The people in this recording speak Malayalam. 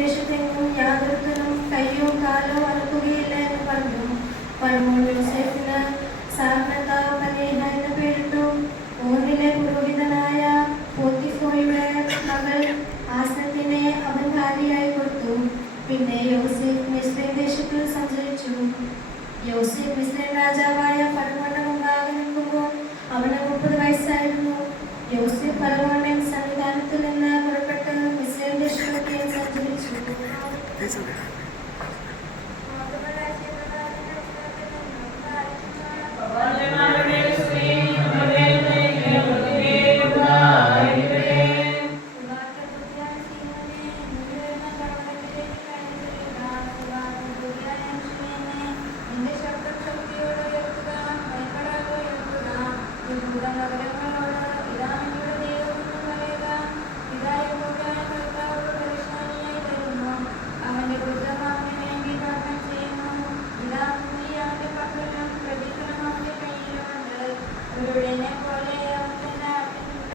ദേശത്തെങ്ങും യാതൊരുത്തനും കയ്യോ കാലോ അനക്കുകയില്ല എന്ന് പറഞ്ഞു. പഴമോൻ യോസേഫിന് സാർനത്താ പനേഹ എന്ന് പേരിട്ടു. ഓനിലെ പുരോഹിതനായ പോത്തിഫോയുടെ മകൾ ആസ്നത്തിനെ അവൻ ഭാര്യയായി കൊടുത്തു. പിന്നെ യോസേഫ് മിസ്രൈം ദേശത്ത് സഞ്ചരിച്ചു. യോസേഫ് മിസ്രൈം രാജാവായ ഫറവോന്റെ മുമ്പാകെ നിൽക്കുമ്പോൾ അവന് 30 വയസ്സായിരുന്നു. യോസേഫ് ഫറവോന്റെ സന്നിധാനത്തിൽ നിന്ന് പുറപ്പെട്ട് മിസ്രൈം ദേശത്തേക്ക് സഞ്ചരിച്ചു. അവരുടെ